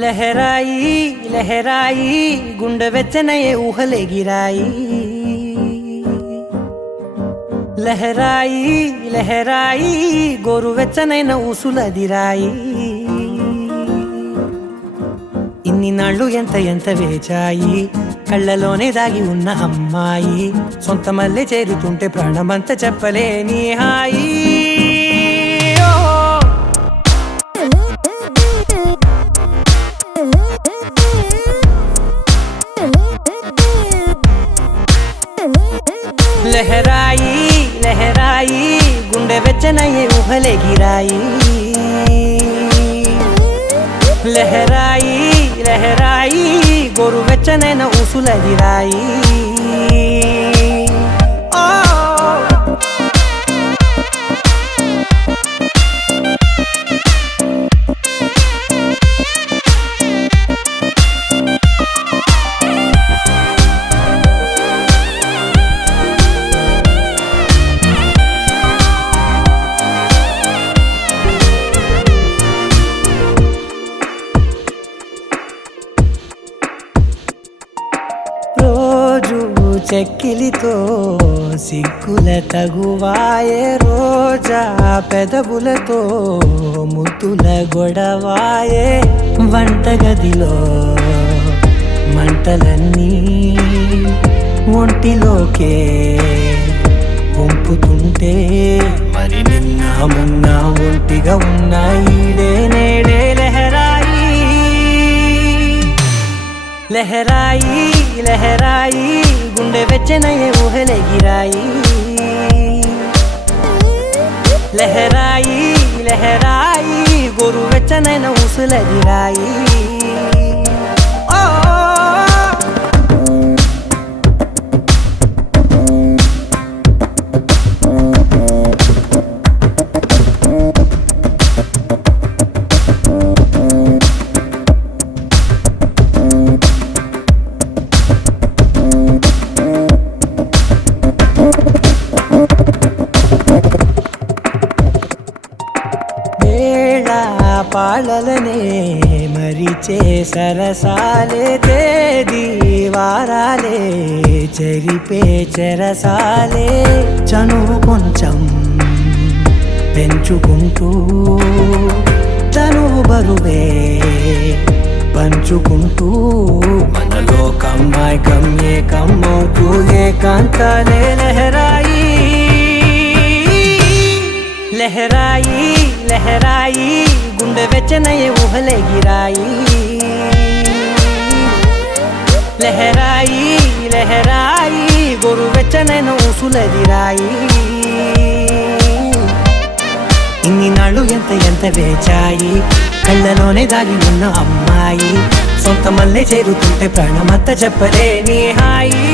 లహరాయి లహరాయి గుండె వెచ్చనయే ఊహలెగిరాయి. లహరాయి లహరాయి గోరు వెచ్చనైన ఊసులదిరాయి. ఇన్ని నాళ్ళు ఎంత ఎంత వేచాయి, కళ్ళలోనే దాగి ఉన్న అమ్మాయి. సొంత మల్లె చేరుతుంటే ప్రాణమంతా చెప్పలేని హాయి. లహరాయి లహరాయి గుండె వెచ్చనయ్యే ఊహలెగిరాయి. లహరాయి లహరాయి గోరు వెచ్చనైన ఊసులదిరాయి. చెక్కిలితో సిగ్గుల తగువాయే, రోజా పెదవులతో ముద్దుల గొడవాయే. వంటగదిలో మంటలన్నీ ఒంటిలోకే వంపుతుంటే, మరి నిన్న మొన్న ఒంటిగా ఉన్నాయి నేడే. లహరాయి లహరాయి లహరాయి గుండె వెచ్చనయ్యే ఊహలెగిరాయి. లహరాయి లహరాయి గోరు వెచ్చనైన ఊసులదిరాయి. పాలలనే మరిచే సరసాలే, తేదీ వారాలే చెరిపే చెరసాలే. చనువు కొంచెం పెంచుకుంటూ తనువు బరువే పంచుకుంటూ, మనలో కమ్మాయికం ఏకమవుతూ ఏకాంతాలే. లహరాయి లహరాయి లహరాయి గుండె వెచ్చనయ్యే ఊహలెగిరాయి. లహరాయి లహరాయి గోరు వెచ్చనైన ఊసులదిరాయి. ఇన్ని నాళ్ళు ఎంత ఎంత వేచాయి, కళ్ళలోనే దాగి ఉన్న అమ్మాయి. సొంత మల్లె చేరుతుంటే ప్రాణమంతా చెప్పలేని హాయి.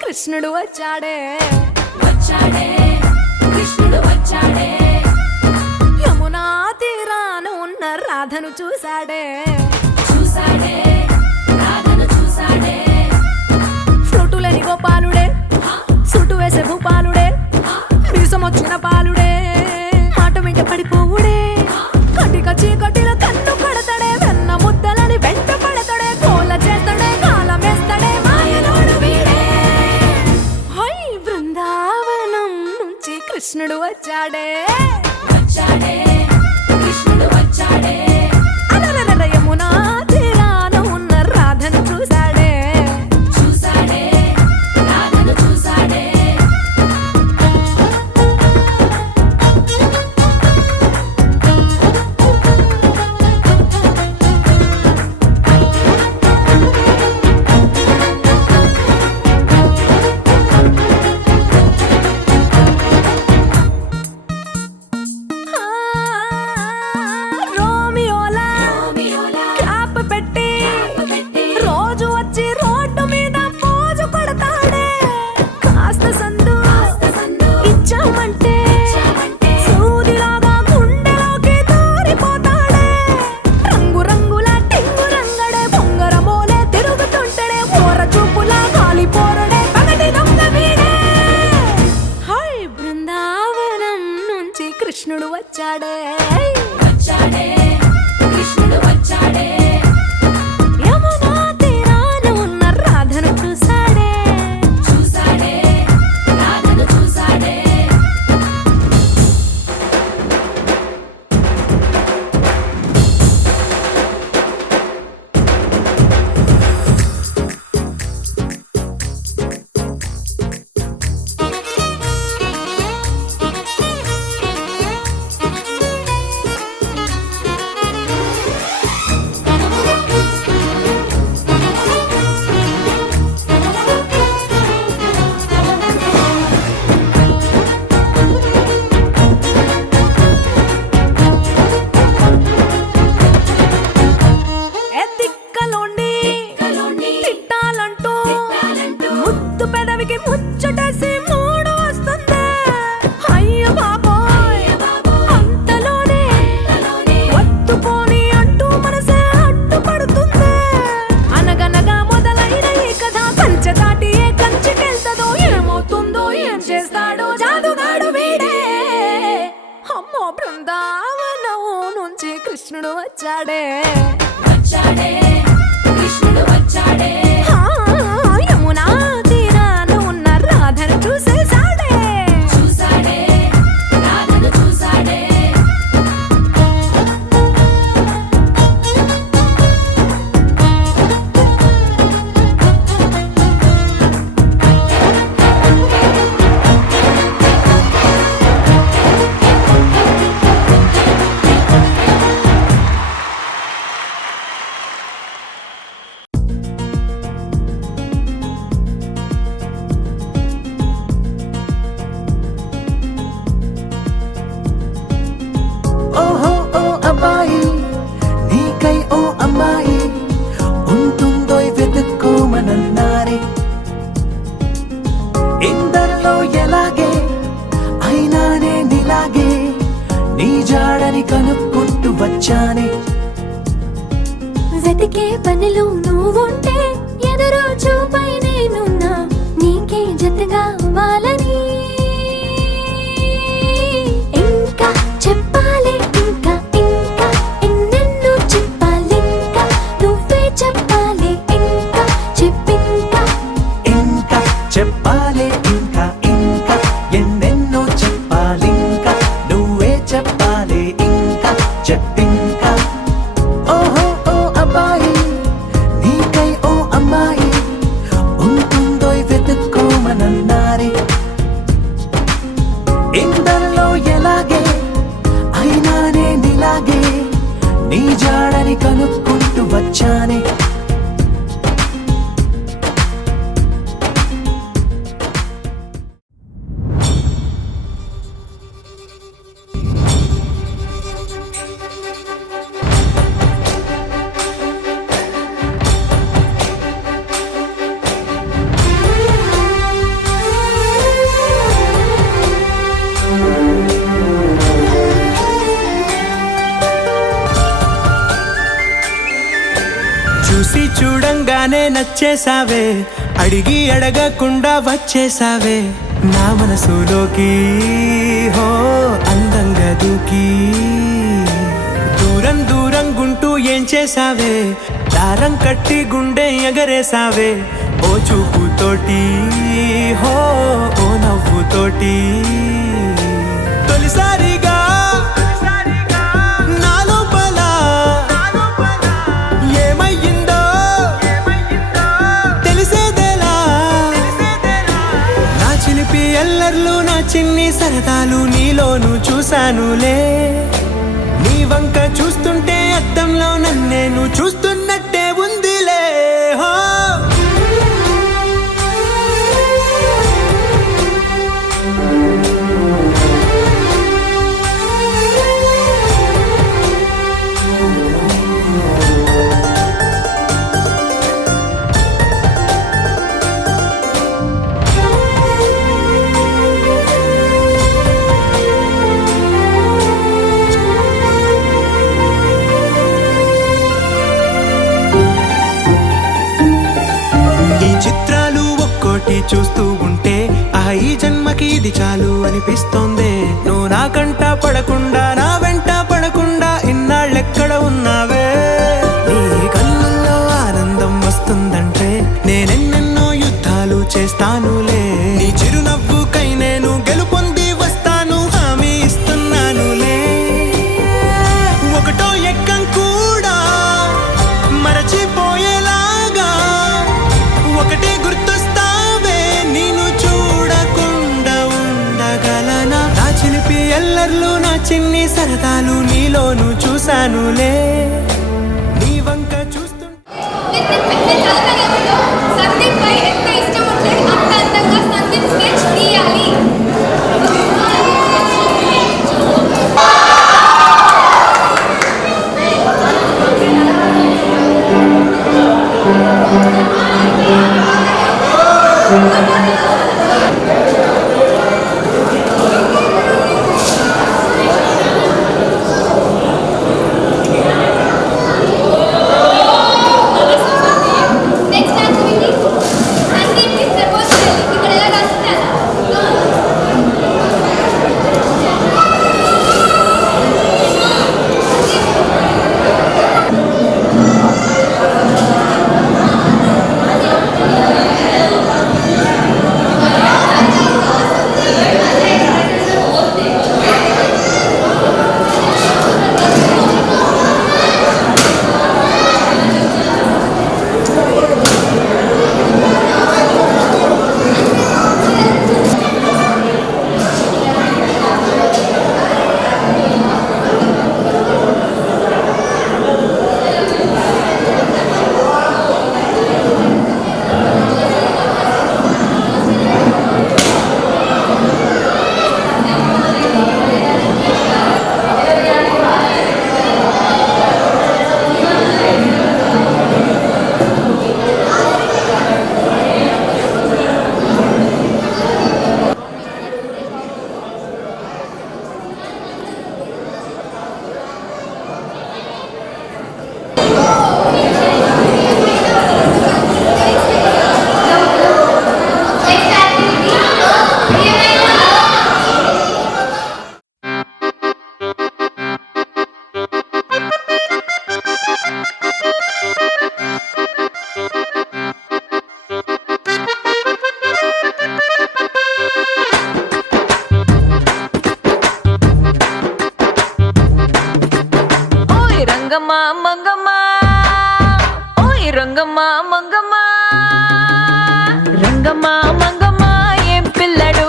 కృష్ణుడు వచ్చాడే వచ్చాడే కృష్ణుడు వచ్చాడే. యమునా తీరాన ఉన్న రాధను చూశాడే చూశాడే రాధను చూశాడే. ఫ్రూటులని గోపాలుడే, సుటు వేసే భూపాలుడే, మీసం వచ్చిన పాలుడే, మాట వెంట పడిపోవుడే. కటిక చీకటిలో కన్ను కడతాడే, వెన్న ముద్దలని వెంట పడతాడే, కోల చేస్తాడే, కాలం వేస్తాడే, మాయలోడు వీడే. బృందావనం నుంచి కృష్ణుడు వచ్చాడే వచ్చాడే కృష్ణుడు వచ్చాడే. అలరల యమునా తీరాన ఉన్న రాధను చూశాడే చూశాడే రాధను చూశాడే. ఆ, యమునా తీరాన ఉన్న రాధను చూసేశాడే. ఓహో ఓ అబ్బాయి నీకై ఓ అమ్మాయి ఉంటుందో వెతుక్కోమనన్నారే ఇందరిలో ఎలాగే అయినానే నీలాగే నీ జాడని కనుక్కుంటూ వచ్చానే వెతికే పనిలో నువ్వుంటే ఎదురు చూపై నేనున్నా నీకే జతగా అవ్వాలని ఇంకా చెప్పాలి ఇంకా ఇంకా ఎన్నెన్నో చెప్పాలింకా నువ్వే చెప్పాలి ఇంకా చెప్పింకా ఇంకా చెప్పాలే ఇంకా ఇంకా ఎన్నెన్నో చెప్పాలింకా నువ్వే చెప్పాలి ఇంకా చెప్పింకా ఓహో ఓ అబ్బాయి నీకై ఓ అమ్మాయి ఉంటుందో వెతుక్కోమనన్నారే ఇందరిలో ఎలాగే అయినానే నీలాగే నీ జాడని కనుక్కుంటూ వచ్చానే చూసి చూడంగానే నచ్చేసావే అడిగి అడగకుండా వచ్చేసావే నా మనసులోకి హో అందంగా దూకి దూరం దూరం గుంటూ ఏం చేసావే దారం కట్టి గుండె ఎగరేసావే ఓ చూపుతోటి హో ఓ నవ్వుతోటి తొలిసారిగా నా లోపల ఏమయ్యిందో తెలిసేదేలా నా చిలిపి ఎల్లర్లు నా చిన్ని సరదాలు నీలోను చూశానులే నీ వంక చూస్తుంటే అద్దంలో నన్నేను చూస్తున్నట్టే ఉందిలే హో చిత్రాలు ఒక్కోటి చూస్తూ ఉంటే ఈ జన్మకి ఇది చాలు అనిపిస్తోంది నువ్వు నా కంట పడకుండా నా వెంట పడకుండా ఇన్నాళ్ళెక్కడ ఉన్నావే నీ కన్నుల్లో ఆనందం వస్తుందంటే నేనెన్నెన్నో యుద్ధాలు చేస్తానులే నీ చిరునవ్వుకై నేను గెలుపొంది వస్తాను హామీ ఇస్తున్నానులే ఒకటో ఎక్కం కూడా మరచిపోయేలాగా ఒకటే గుర్తొస్తావే నేను చూడకుండా ఉండగలనా నా చిలిపి ఎల్లర్లు నా చిన్ని సరదాలు నీలోను చూశానులే నీ వంక చూస్తుంటే సందీప్ పై ఎంత ఇష్టం ఉంటే అంత అందంగా సందీప్ స్కెచ్ తీయాలి. మంగమ్మ ఓయ్ రంగమ్మ మంగమ్మ రంగమ్మ మంగమ్మ ఏం పిల్లడు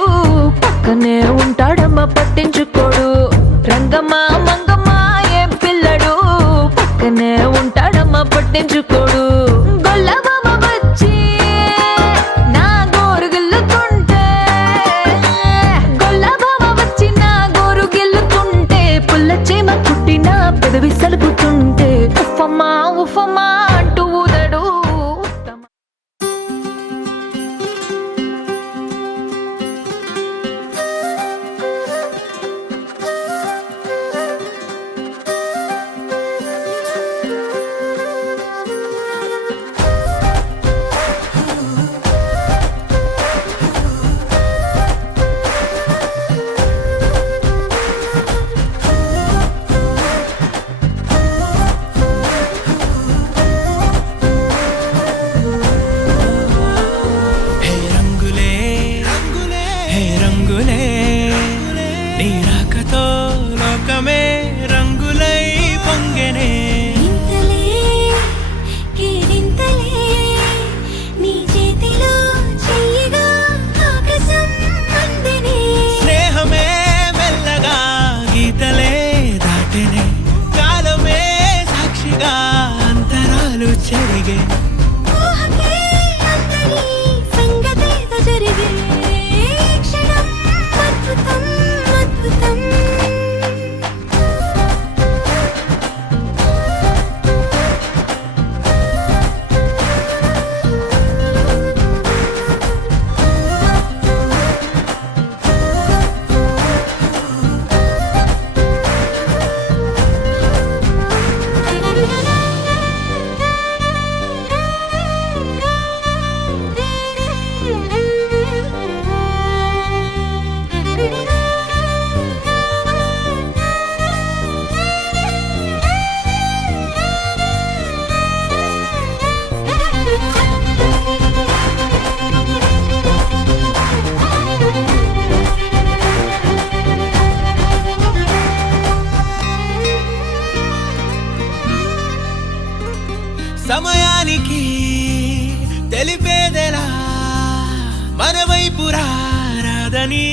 పక్కనే ఉంటాడమ్మ పట్టించుకోడు రంగమ్మ మంగమ్మ ఏం పిల్లడు పక్కనే ఉంటాడమ్మ పట్టించుకోడు గొల్లబామ వచ్చి నా గోరు గిల్లుతుంటే గొల్లబామ వచ్చి నా గోరు గిల్లుతుంటే పుల్ల చీమ కుట్టిన పెదవి సలుపుతుంటే ఉఫమ్మా ఉఫమ్మా అంటూ ఊదడు ఉత్తమ. హే రంగులే హే రంగులే నీ రాకతో లోకమే రంగులై పొంగెనే ఇంతలే కేరింతలే నీ చేతిలో చెయ్యగా ఆకాశం అందనే స్నేహమే మెల్లగా గీతలే దాటెనే కాలమే సాక్షిగా అంతరాలు చెరిగే ఊహకే అందరి సంగతేదో జరిగే క్షణం అద్భుతం అద్భుతం సమయానికి తెలిపేదెలా మన వైపు రాదని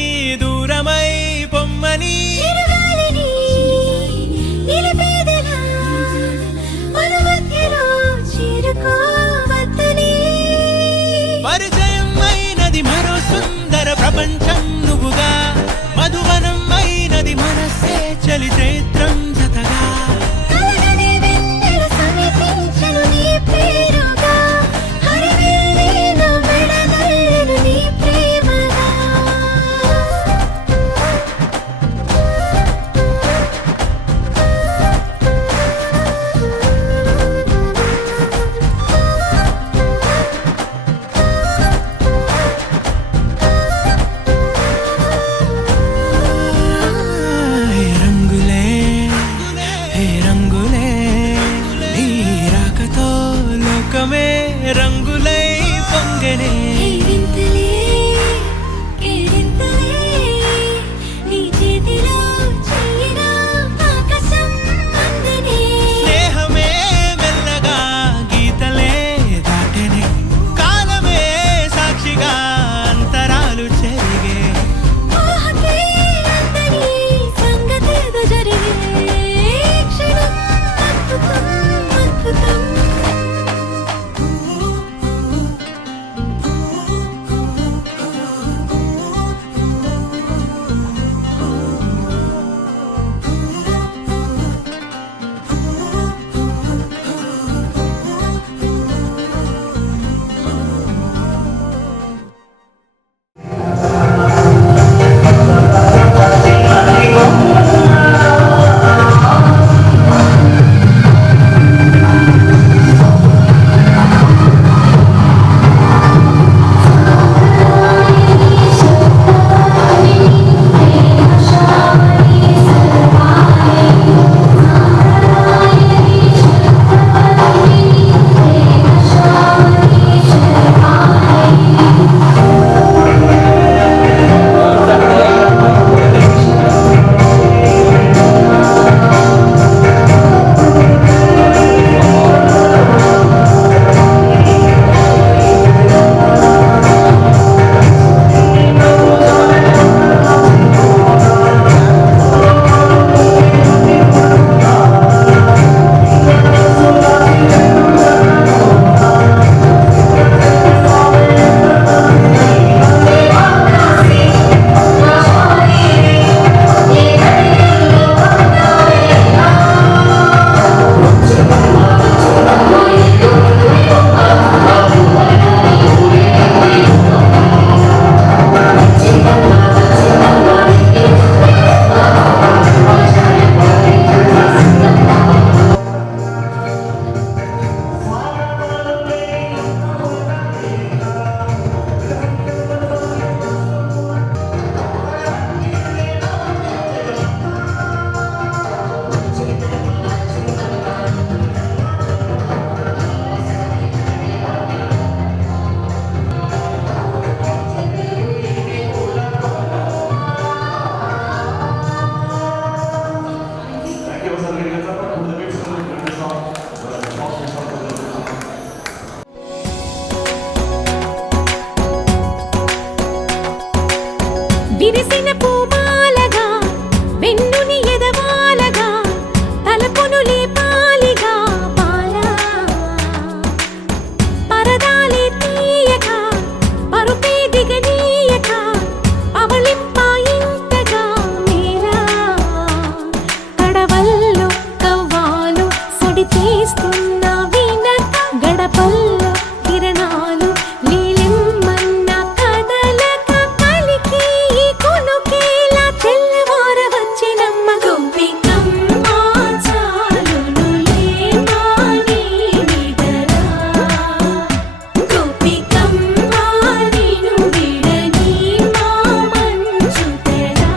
దూరమై పొమ్మని చిరుగాలిని నిలిపేదెలా మన మధ్యలో చేరుకోవద్దని పరిచయం అయినది మరో సుందర ప్రపంచం నువ్వుగా మధువనం అయినది మనసే చలి చైత్రం జతగా కలగని వెన్నెల సమీపించను నీ పేరుగా హరివెల్లి నా మెడనల్లను నీ ప్రేమగా హే రంగులే హే రంగులే నీ రాకతో లోకమే రంగులై పొంగెనే హే వింతలే కేరింతలే నీ చేతిలో చెయ్యగా ఆకాశం అందనే స్నేహమే మెల్లగా గీతలే దాటెనే కాలమే సాక్షిగా అంతరాలు చెరిగే ఊహకే అందరి సంగతేదో జరిగే క్షణం అద్భుతం అద్భుతం విరిసిన పూమాలగా వెన్నుని ఎదవాలగా తలపును లేపాలిగా బాలా పరదాలే తీయక పరుపే దిగనీయక అవళింపాయింతగా మేరా కడవల్లో కవ్వాలు సడి చేస్తున్న వినక గడపల్లో కిరణాలు నీలిమ్మన్న కదలక కలికి ఈ కొనుకేలా తెల్లవార వచ్చినమ్మ గోపికమ్మ చాలునులే మాని నిదరా గోపికమ్మ నిను విడని మా మంచు తెరా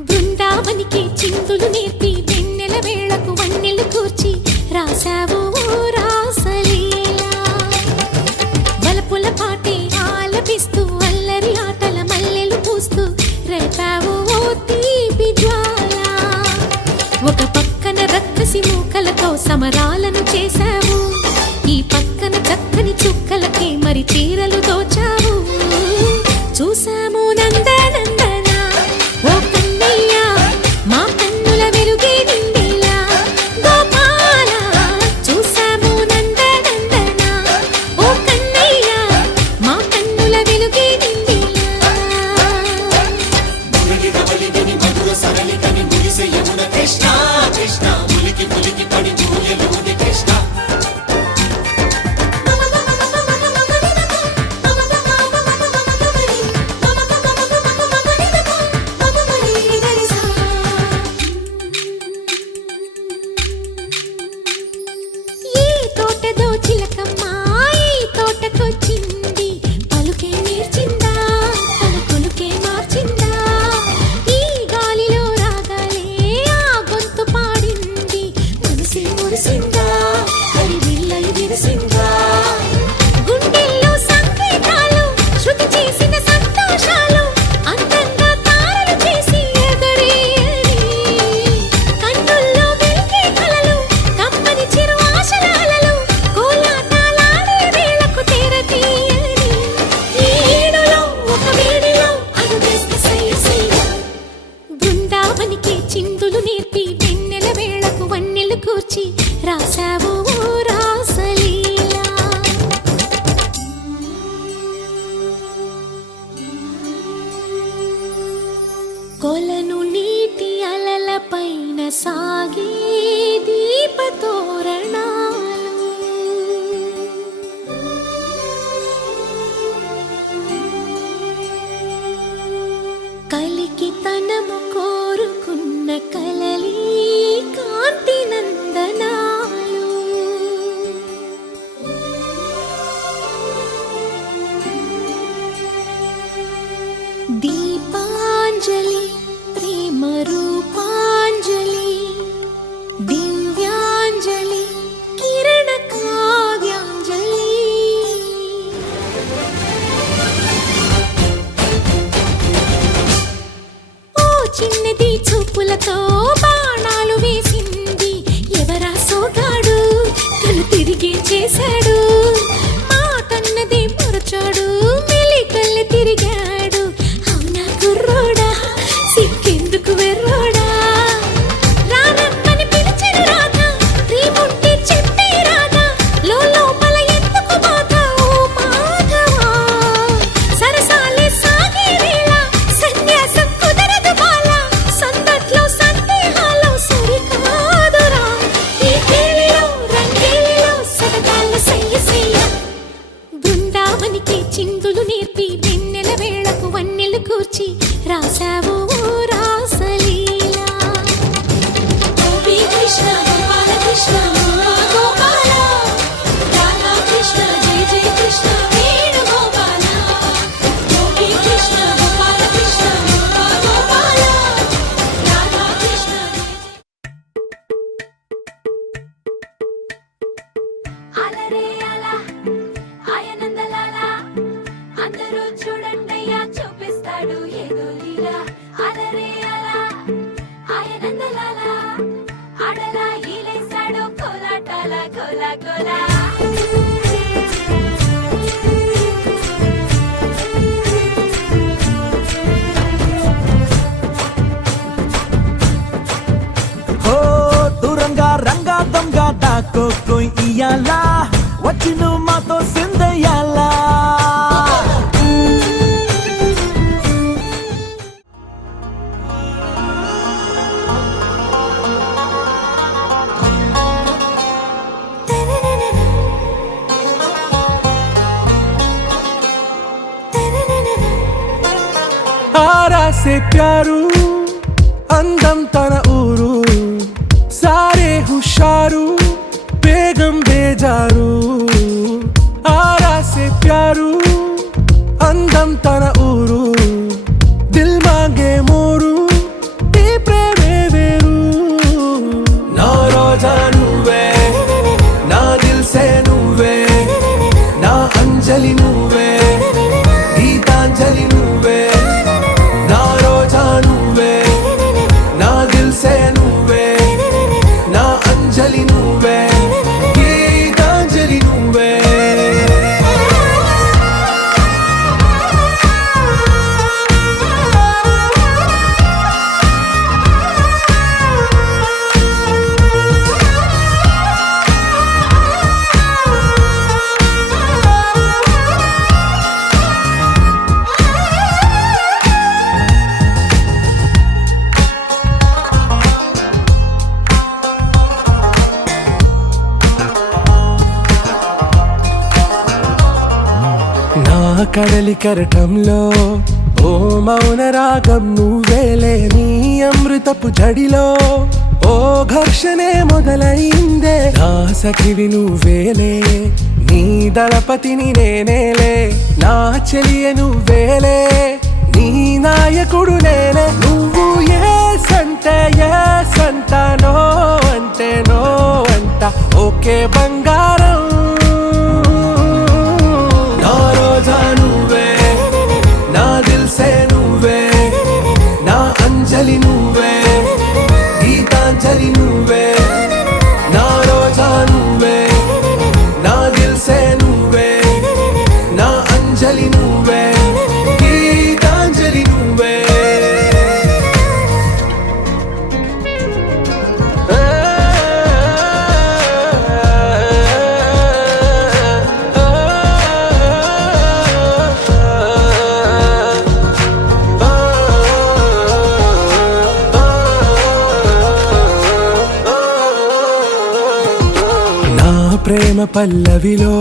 బృందావనికి చిందులు నేర్పి వెన్నెల వేళకు వన్నెలు కూర్చి రాసావు ఓ రాసలీలా బలపుల పాటే ఆలపిస్తూ అల్లరి ఆటల మల్లెలు పూస్తూ రేపావు ఓ తీపి జ్వాల ఒక పక్కన రక్కసి మూకలతో సమరాలను చేశావు ఈ పక్కన చక్కని చుక్కలకి మరి చీరలు దోచావు చూసాము నందనందన ఓ కన్నయ్య మా కన్నుల వెలుగే నిండిలా గోపాల చూసాము నందనందన ఓ కన్నయ్య మా కన్నుల వెలుగే నిండిలా ఈ తోటదో చిలకమ్మ ఈ తోటకొచ్చింది పలుకే నేర్చిందా తన కొలుకే మార్చిందా ఈ గాలిలో రాగాలే ఆ గొంతు పాడింది మనసే మురిసిందా హరి విల్లై విరిసిందా గుండెల్లో సంకేతాలు శృతి చేసిన సంతోషాలు అందంగా తారలు చేసి ఎగరేయని కన్నుల్లో వెలిగే కలలు కమ్మని చిరు ఆశలాలలు కోలాటాలాడే వేళకు తెరతీయని ఈ ఏడులో ఒక వేడిలో అడుగేస్తే సయ్య సయ్య బృందావనికి చిందులు నేర్పి వెన్నెల వేళకు వన్నెలు కూర్చి రాసావు ఓ రాసలీలా కొలను నీటి అలల పైన సాగే దీపతోరణాలు కలికి తనము కోరుకున్న కలలి కాంతి నందనాలు దీపాంజలి ప్రేమ రూపాంజలి దివ్యాంజలి కిరణ కావ్యాంజలి ఓ చిన్నది చూపులతో బాణాలు వేసింది ఎవరా సోగాడు తను తిరిగి చేశాడు మాటన్నది మరచాడు మెలికల్లి తిరిగాడు అవునా కుర్రోడా సిక్కెందుకు వెర్రోడా రారమ్మని పిలిచిన రాధా రీముంటి చెప్పే రాధా లోపల ఎందుకు బాధ ఓ మాధవా సరసాలే సాగే వేళ సన్యాసం కుదరదు బాల సందట్లో సందేహాలు సరికాదురా ఈ కేళిలో రంగేలిలో సరదాల సయ్య సయ్య బృందావనికి చిందులు నేర్పి వెన్నెల వేళకు వన్నెలు కూర్చి రాసావు ఓ రాసలీలా హో దూరంగా రంగా దొంగ దాకో కోయి ఇయ్యాలా వచ్చి నువ్వు మాతో సిందయ్యాలా आरा से प्यारू అందం తన ఊరు సారే హుషారు బేగం బేజారు ఆరా సే ప్యారు అందం తన ఊరు దిల్ మాంగే మోరు ఈ ప్రేమే వేరు నా రోజా నువ్వే నా దిల్ సే నువ్వే నా అంజలి నువ్వే గీతాంజలి నువ్వే నా రోజా నువ్వే నా దిల్ సే నువ్వే నా అంజలి నువ్వే గీతాంజలి నువ్వే నా కడలి కరటంలో ఓ మౌన రాగం నువ్వేలే నీ అమృతపు జడిలో ఓ ఘర్షణే మొదలైందే నా సఖివి నువ్వేలే నీ దళపతిని నేనేలే నా చెలియ నువ్వేలే నీ నాయకుడు నేనే నువ్వు ఏ సంట నో అంటే నో అంట ఓకే బంగారం నా రోజా నువ్వే నా దిల్ సే నువ్వే నా అంజలి నువ్వే గీతాంజలి నువ్వే నా రోజా నువ్వే నా దిల్ సే నువ్వే నా అంజలి నువ్వే గీతాంజలి నువ్వే నా ప్రేమ పల్లవిలో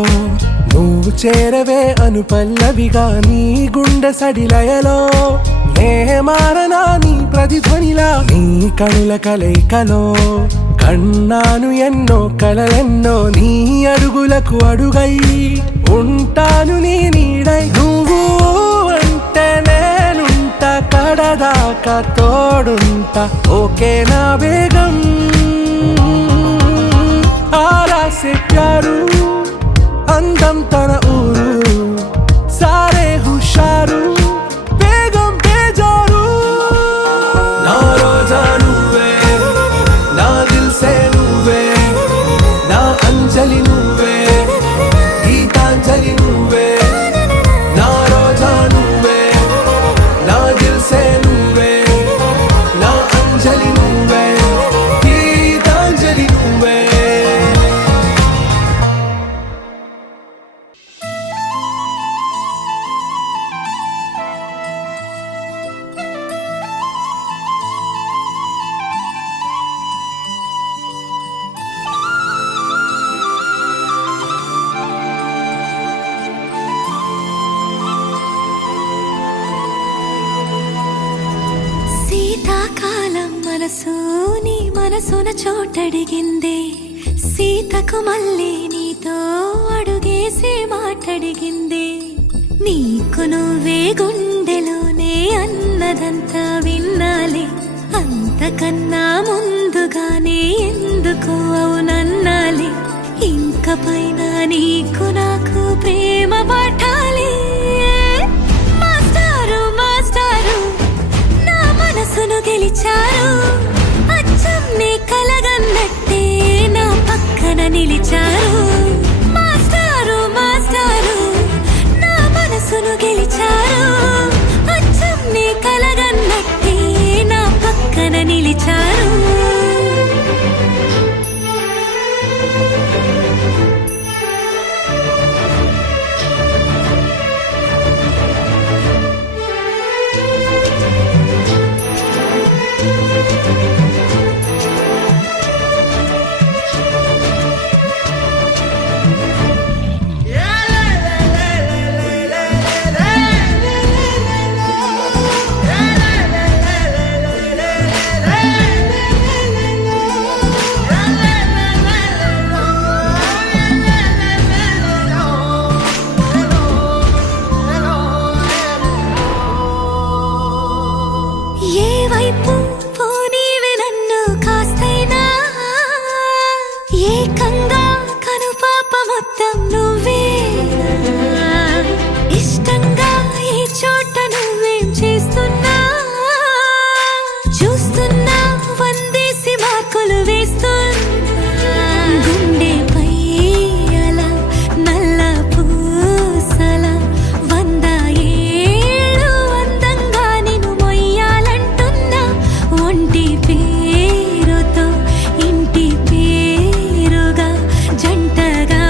నువ్వు చేరవే అను పల్లవిగా నీ గుండె సడిలయలో నే మారనా నీ ప్రతిధ్వనిలా నీ కనుల కలయికలో కన్నాను ఎన్నో కలలెన్నో నీ అడుగులకు అడుగై ఉంటాను నీ నీడై నువ్వు అంటే నేనుంట కడదాకా తోడుంటా ఓకే నా బేగం ఆరా సే ప్యారు అందం తన ఊరు సారే హుషారు బేగం బేజారు నా రోజా నువ్వే నా దిల్ సే నువ్వే నా అంజలి నువ్వే గీతాంజలి నువ్వే నా రోజా నువ్వే నా దిల్ సే నువ్వే నా అంజలి నువ్వే గీతాంజలి నువ్వే శీతాకాలం మనసు నీ మనసున చోటడిగిందే సీతకు మళ్ళీ నీతో అడుగేసి మాటడిగిందే నీకు నువ్వే గుండెలోనే అన్నదంతా విన్నాలే అంతకన్నా ముందుగానే ఎందుకు అవునన్నాలే ఇంక పైన నీకు నాకు ప్రేమ పాఠాలే మాస్టారు మాస్టారు నా మనసును గెలిచారు అచ్చం నీ కలగన్నట్టే నా పక్కన నిలిచారు మాస్టారు మాస్టారు నా మనసును గెలిచారు అచ్చం నీ కలగన్నట్టే నా పక్కన నిలిచారు ఏ వైపు పోనీవే నన్ను కాస్తైనా ఏకంగా కనుపాప మొత్తం నువ్వే ఇష్టంగా ఈ చోట నువ్వేం చేస్తున్నా చూస్తున్నా వందేసి మార్కులు వేస్తున్నా గుండెపై అలా నల్ల పూసల 100 ఏళ్ళు అందంగా నిన్ను మొయ్యాలంటున్నా ఒంటి పేరుతో ఇంటి పేరుగా జంటగా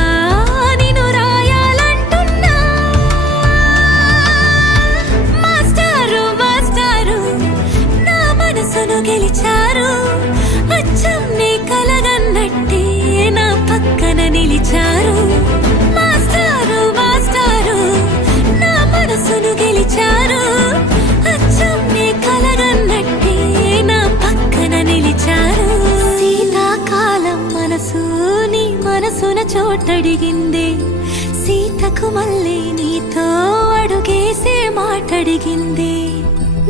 నిన్ను రాయాలంటున్నా మాస్టారు మాస్టారు నా మనసును గెలిచారు అచ్చం నీ కలగన్నట్టే నా పక్కన నిలిచారు మాస్టారు మాస్టారు నా మనసును గెలిచారు అచ్చం నీ కలగన్నట్టే నా పక్కన నిలిచారు శీతాకాలం మనసు నీ మనసున చోటడిగింది సీతకు మళ్ళీ నీతో అడుగేసే మాటడిగింది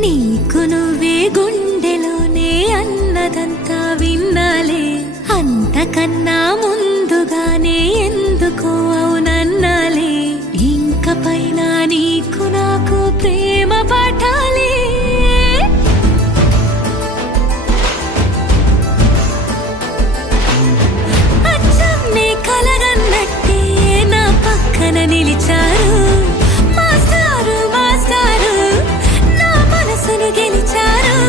నీకు నువ్వే గుండెలోనే అన్నదంతా విన్నాలే అంతకన్నా ముందుగానే ఎందుకో అవునన్నాలే ఇంక పైన నీకు నాకు ప్రేమ పాఠాలే అచ్చం నీ కలగన్నట్టే నా పక్కన నిలిచారు మాస్టారు మాస్టారు నా మనసును గెలిచారు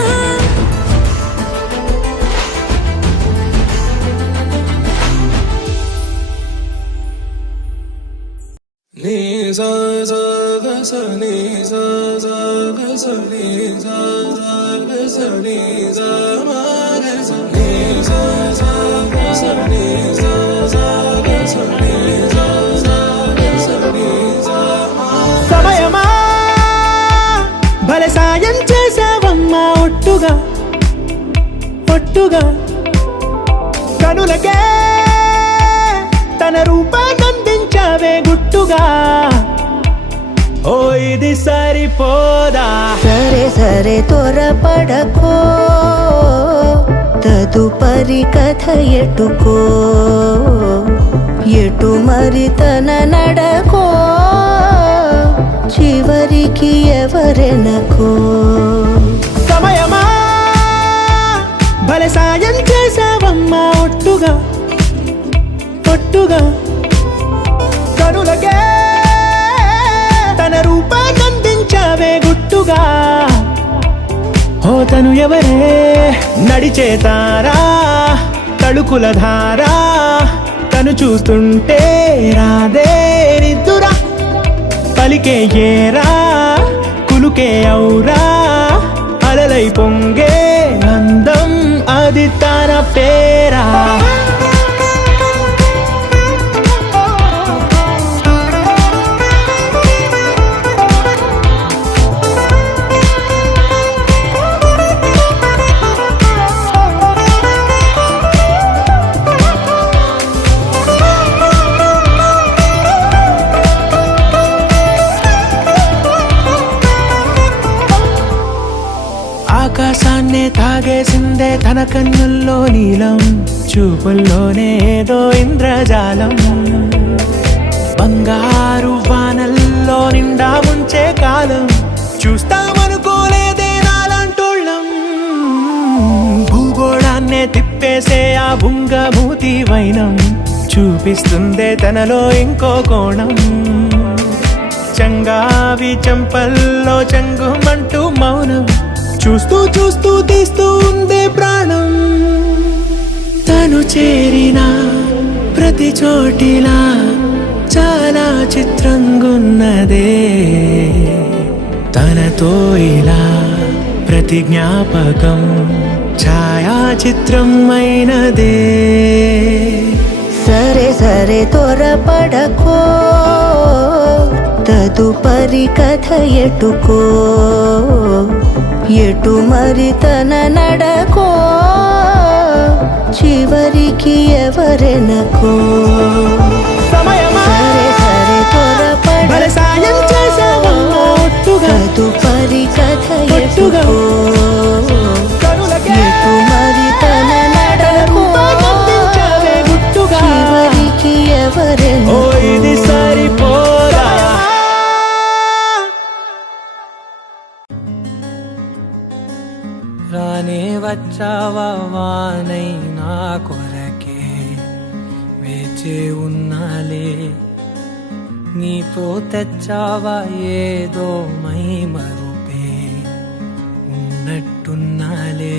నీ సా సా గ స నీ సా సా గ స నీ సా సా గ స నీ సా మా గ స నీ సా సా గ స నీ సా సా గ స నీ సా సా గ స నీ సా మా సమయమా భలే సాయం చేసావమ్మా ఒట్టుగా ఒట్టుగా కనులకే తన రూపాన్నందించావే గుట్టుగా ఓ ఇది సరిపోదా సరే సరే త్వరపడకో తదుపరి కథ ఎటుకో ఎటు మరి తన నడకో చివరికి ఎవరెనకో సమయమా భలే సాయం చేసావమ్మా ఒట్టుగా ఒట్టుగా కనులకే తన రూపాన్నందించావే గుట్టుగా ఓ తను ఎవరే నడిచే తారా తళుకుల ధారా తను చూస్తుంటే రాదే నిద్దురా పలికే ఏరా కులుకే ఔరా అలలై పొంగే అందం అది తన పేరా ఆకాశాన్నే తాగేసిందే తన కన్నుల్లో నీలం చూపుల్లోనే ఏదో ఇంద్రజాలం బంగారు వానల్లో నిండా ఉంచే కాలం చూస్తామనుకోలేదే నాలాంటోళ్ళం భూగోళాన్నే తిప్పేసే ఆ బుంగమూతి వైనం చూపిస్తుందే తనలో ఇంకో కోణం. చంగావి చంపల్లో చంగుమంటూ మౌనం, చూస్తూ చూస్తూ తీస్తూ ఉందే ప్రాణం. తను చేరిన ప్రతి చోటిలా చాలా చిత్రంగున్నదే, తనతో ఇలా ప్రతి జ్ఞాపకం ఛాయాచిత్రం అయినదే. సరే సరే త్వరపడకో, తదుపరి కథ ఎటుకో, ఎటు మరి తన నడకో, చివరికి ఎవరెనకో. సరే సరే త్వరపడకో, తదుపరి కథ ఎటుకో, ఎటు మరి తన నడకో, చివరికి ఎవరెనకో. ఇది సరిపోదా? రానే వచ్చావా వానై నా కొరకే, వేచే ఉన్నాలే. నీతో తెచ్చావా ఏదో మై మరుపే, ఉన్నట్టున్నాలే.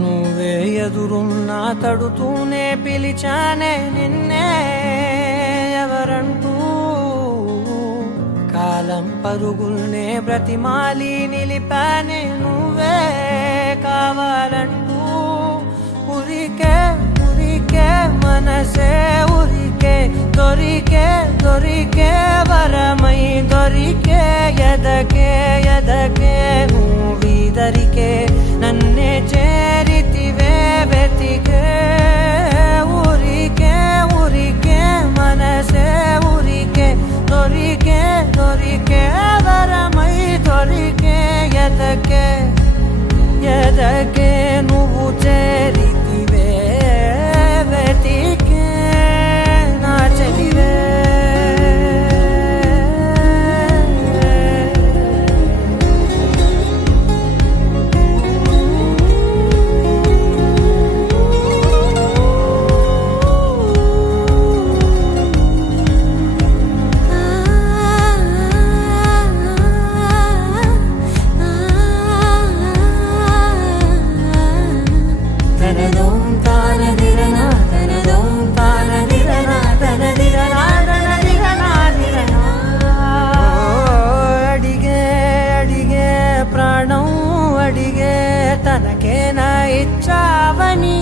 నువ్వే ఎదురున్నా తడుతూనే పిలిచానే నిన్నే ఎవరంటూ. కాలం పరుగుల్నే బ్రతిమాలి నిలిపానే నువ్వే కావాలంటూ. ఉరికే ఉరికే మనసే ఉరికే, దొరికే దొరికే వరమై దొరికే, ఎదకే ఎదకే నువ్విదరికే నన్నే చేరితివే వెతికే. ఉరికే ఉరికే మనసే ఉరికే, దొరికే దొరికే వరమై దొరికే, ఎదకే ఎదకే నువ్వు చేరితివే వెతికే నా చెలివే. అడిగే అడిగే ప్రాణం అడిగే తనకేనా ఇచ్చావని.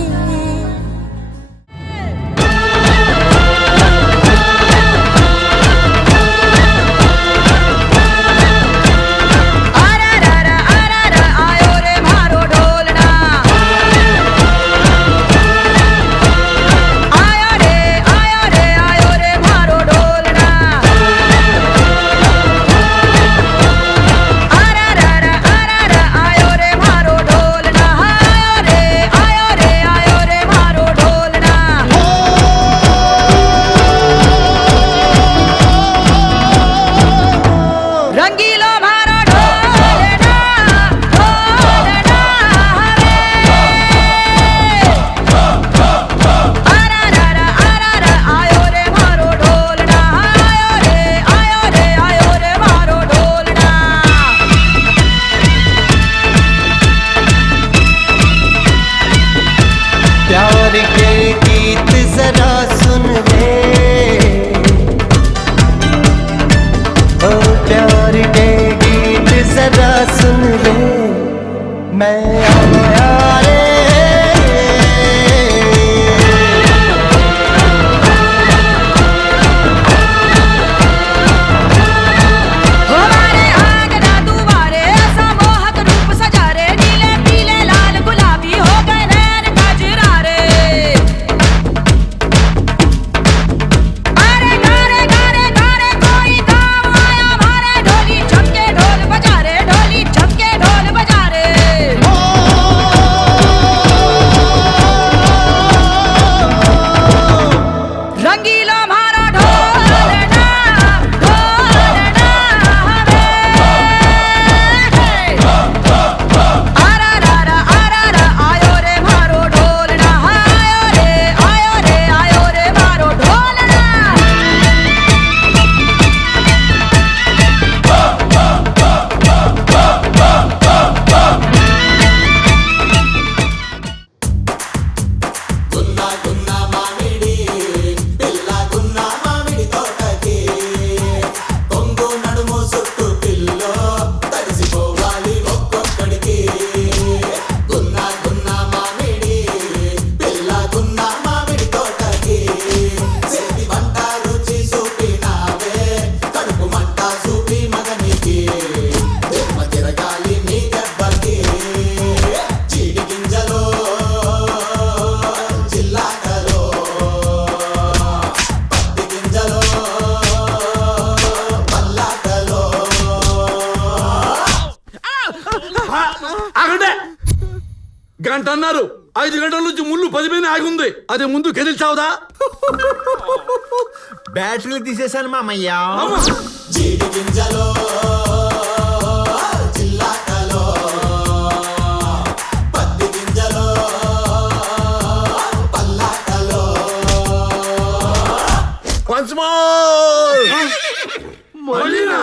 గంట అన్నారు, 5 గంటల నుంచి ముళ్ళు 10 మీద ఆగి ఉంది. అది ముందు కదిల్చావుదా? బ్యాటరీలు తీసేశాను మామయ్య. Once more! మళ్ళీనా?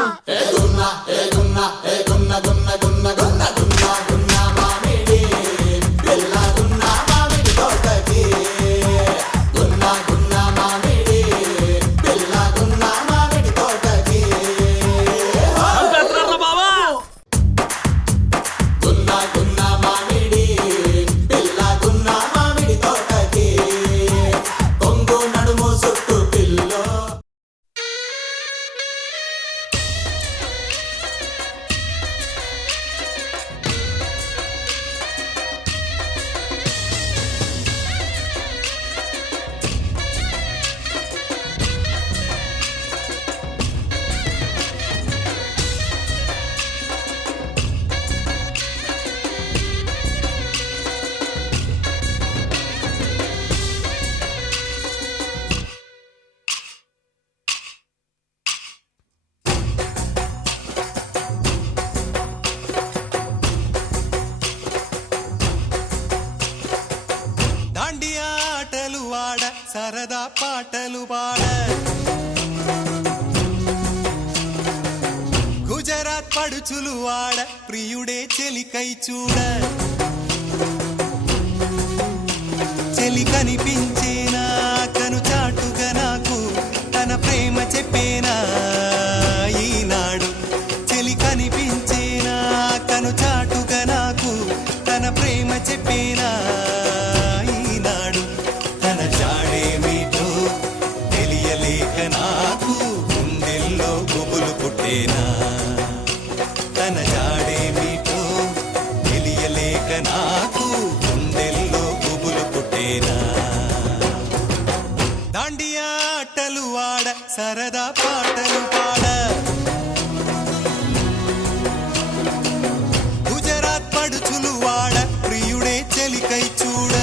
సరదా పాటలు పాడ గుజరాత్ పడుచులు వాడ ప్రియుడే చెలికై చూడ చెలి కనిపించేనా కను చాటుగా నాకు తన ప్రేమ చెప్పేనా ఈనాడు చెలి కనిపించేనా కను చాటుగా నాకు తన ప్రేమ చెప్పేనా ఈనాడు తన జాడేమిటో తెలియలేక నాకు గుండెల్లో గుబులు పుట్టేనా తన జాడేమిటో తెలియలేక నాకు గుండెల్లో గుబులు పుట్టేనా దాండియా ఆటలు ఆడ సరదా పాటలు పాడ గుజరాత్ పడుచులు వాడ ప్రియుడే చెలికై చూడ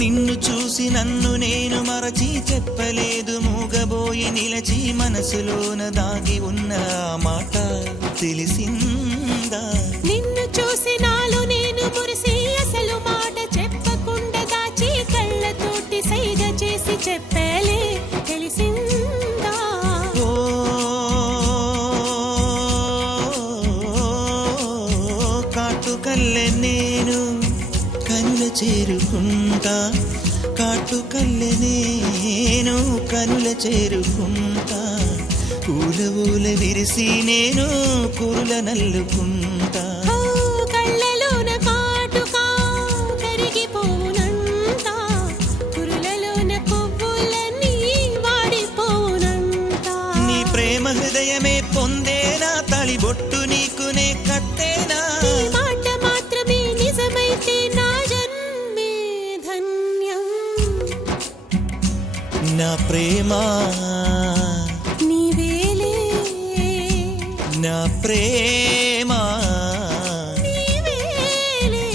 నిన్ను చూసి నన్ను నేను మరచి చెప్పలేదు మూగబోయి నిలచి మనసులోన దాగి ఉన్న మాట తెలిసిందా నిన్ను చూసి నాలో నేను మురిసి అసలు మాట చెప్పకుండా దాచి కళ్ళతోటి సైగ చేసి చెప్పలే తెలిసిందా ఓ కాటుకల్లె నేను కనుల చేరుకుంటా కాటుకల్లె నేను కనుల చేరుకుంటా పూల ఊల విరిసి నేను కురుల నల్లుకుంటా కళ్ళలోన కాటుకా కరిగిపోనంట కురులలోన కొవ్వులన్నీ వాడిపోనంట నీ ప్రేమ హృదయమే పొందేనా తాళిబొట్టు నీకునే కట్టేనా మాట మాత్రమే నిజమైతే నా జన్మే ధన్యం నా ప్రేమ నీవేలే నా ప్రేమ నీవేలే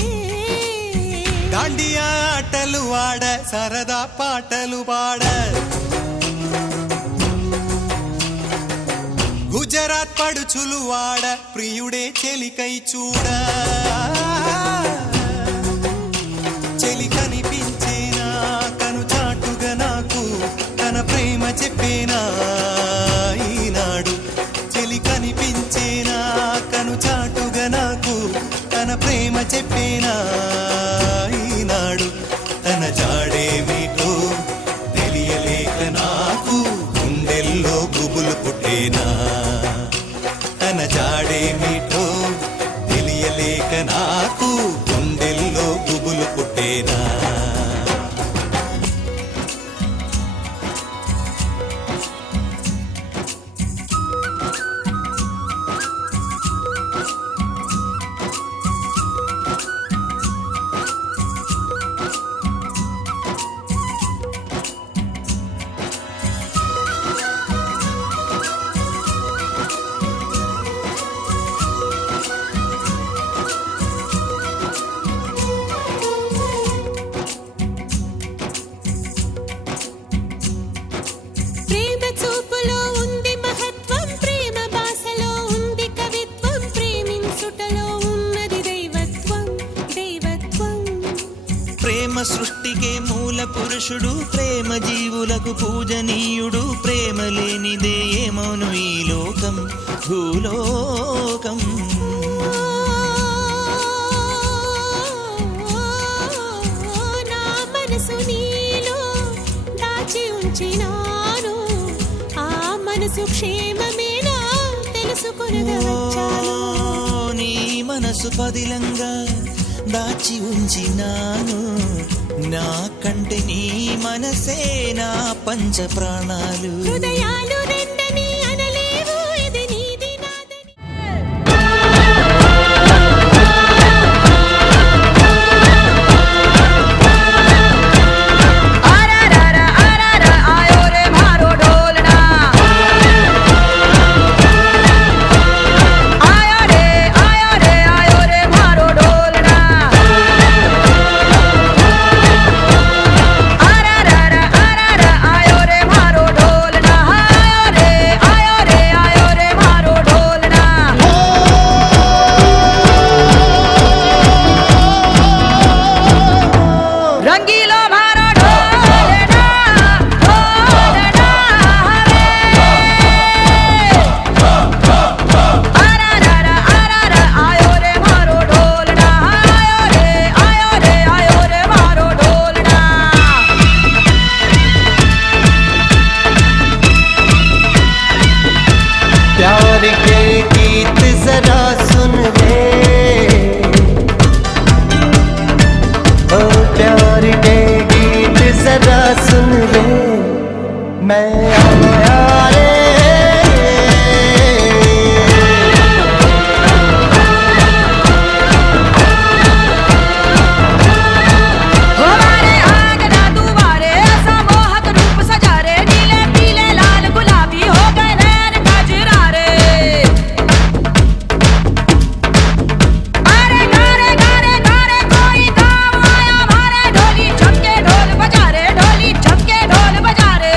దాండియా ఆటలు ఆడ సరదా పాటలు పాడ గుజరాత్ పడుచులు వాడ ప్రియుడే చెలికై చూడ చెలి కనిపించేనా కను చాటుగా నాకు తన ప్రేమ చెప్పేనా ఈనాడు చెలి కనిపించేనా పుట్టేనా తన జాడేమిటో తెలియలేక నాకు గుండెల్లో గుబులు పుట్టేనా ప్రేమ చూపులో ఉంది మహత్వం ప్రేమ భాషలో ఉంది కవిత్వం ప్రేమించుటలో ఉన్నది దైవత్వం దైవత్వం ప్రేమ సృష్టికే మూల పురుషుడు ప్రేమ జీవులకు పూజనీయుడు ప్రేమ లేనిదే ఏమౌను ఈ లోకం భూలోకం నా మనసు నీలో దాచి ఉంచినాను ఆ మనసు క్షేమమేనా తెలుసుకొనగవచ్చాను నీ మనసు పదిలంగా దాచి ఉంచినాను నా కంటే నీ మనసే నా పంచ ప్రాణాలు హృదయాలు రెండని అనలేవు ఇది నీది నాదని प्यार के गीत जरा सुन ले ओ प्यार के गीत जरा सुन ले मैं आया रे ढोल बजा रे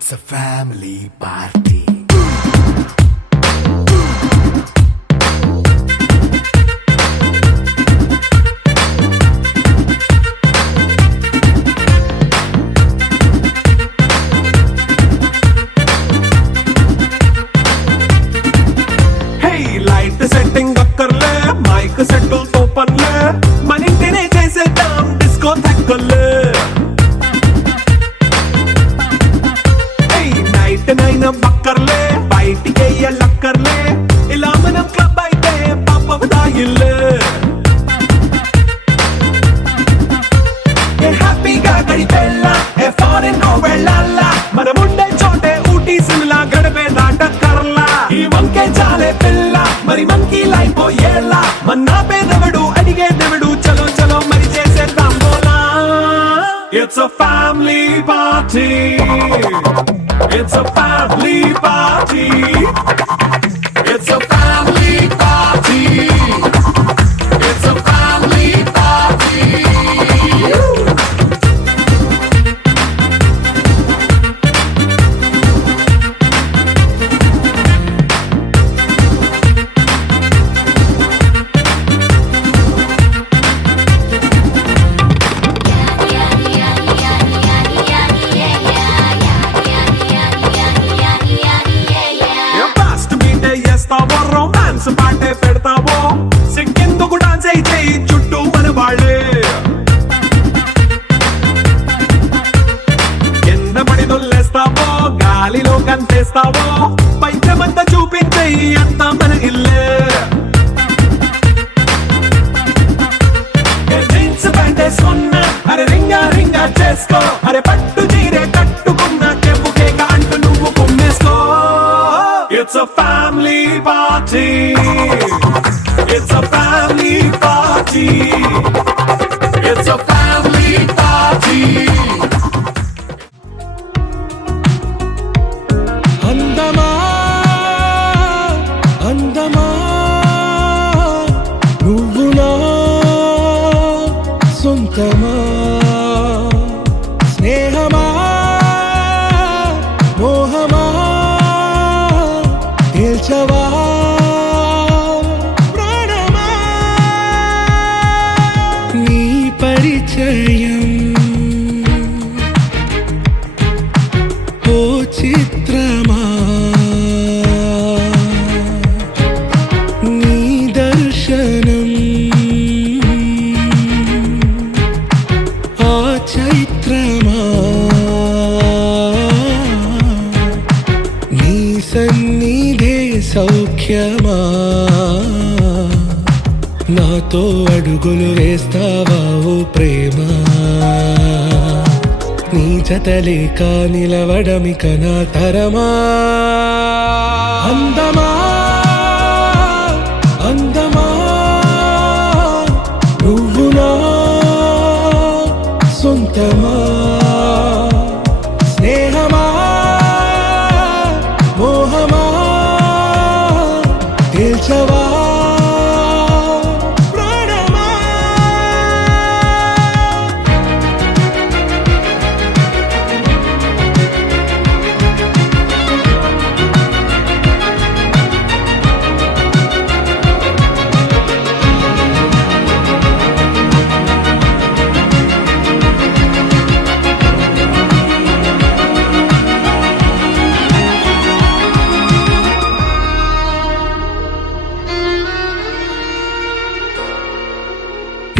It's a family party. Hey, light setting అక్కర్లే మైక్ సెట్టుల్ తో పర్లే మన ఇంటినే చేసేద్దాం డిస్కో థక్కర్లే నైట్ నైన్ బక్కర్లే బయటికి లక్కర్లే ఇలా మనం క్లబ్ అయితే పాపదాయిల్లే హ్యాపీగా గడిపెళ్ళ ఫారెన్ నో వెళ్ళాల మనం ఉండే చోటే ఊటీ సిమ్లా గడిపే దాటక్కర్లా ఈ వంకే చాలే పిల్ల మరి మంకీ లైఫ్ ఏళ్ళ మన్నా పేదవడు అడిగేదెవడు చలో చలో మరి చేసేద్దాం బోలా it's a family party. It's a family party. It's a family party. It's a family party. Romance పాటే పెడతావో సిక్కిందుకు డాన్స్ అయితే చుట్టూ మన వాళ్ళే కింద పడి దొల్లేస్తావో గాలిలో కంటేస్తావో పైకమంతా చూపించే అంతా మన ఇల్లే జీన్స్ ప్యాంట్ వేసుకున్నా అరే రింగా రింగా చేసుకో అరే పట్టు చీరే కట్టుకున్నా చెప్పు కేక అంటూ నువ్వు కుమ్మేసుకో It's a family party. It's a family party. It's a family party. అందమా అందమా నువ్వు నా సొంతమా స్నేహమా మోహమా తేల్చవా ప్రాణమా నీ పరిచయం ఓ చిత్రమా నీ దర్శనం ఆ చైత్రమా నీ సన్నిధే సౌఖ్యమా నాతో అడుగులు వేస్తావా ఓ ప్రేమ నీ జతలేక నిలవడమిక నా తరమా అందమా అందమా నువ్వు నా సొంతమా స్నేహమా మోహమా తేల్చవా ప్రాణమా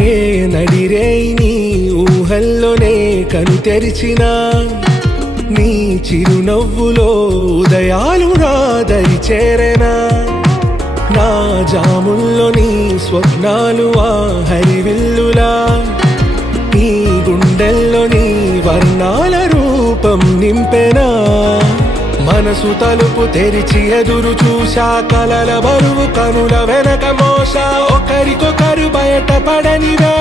ఏ నడిరే నీ ఊహల్లోనే కను తెరిచిన నీ చిరునవ్వులో ఉదయాలు నా దరి చేరెనా నా జాముల్లో నీ స్వప్నాలు ఆ హరివిల్లులా నీ గుండెల్లో నీ వర్ణాల రూపం నింపెనా మనసు తలుపు తెరిచి ఎదురు చూశా కలల బరువు కనుల వెనక మోసా ఒకరికొకరు బయటపడని వేళ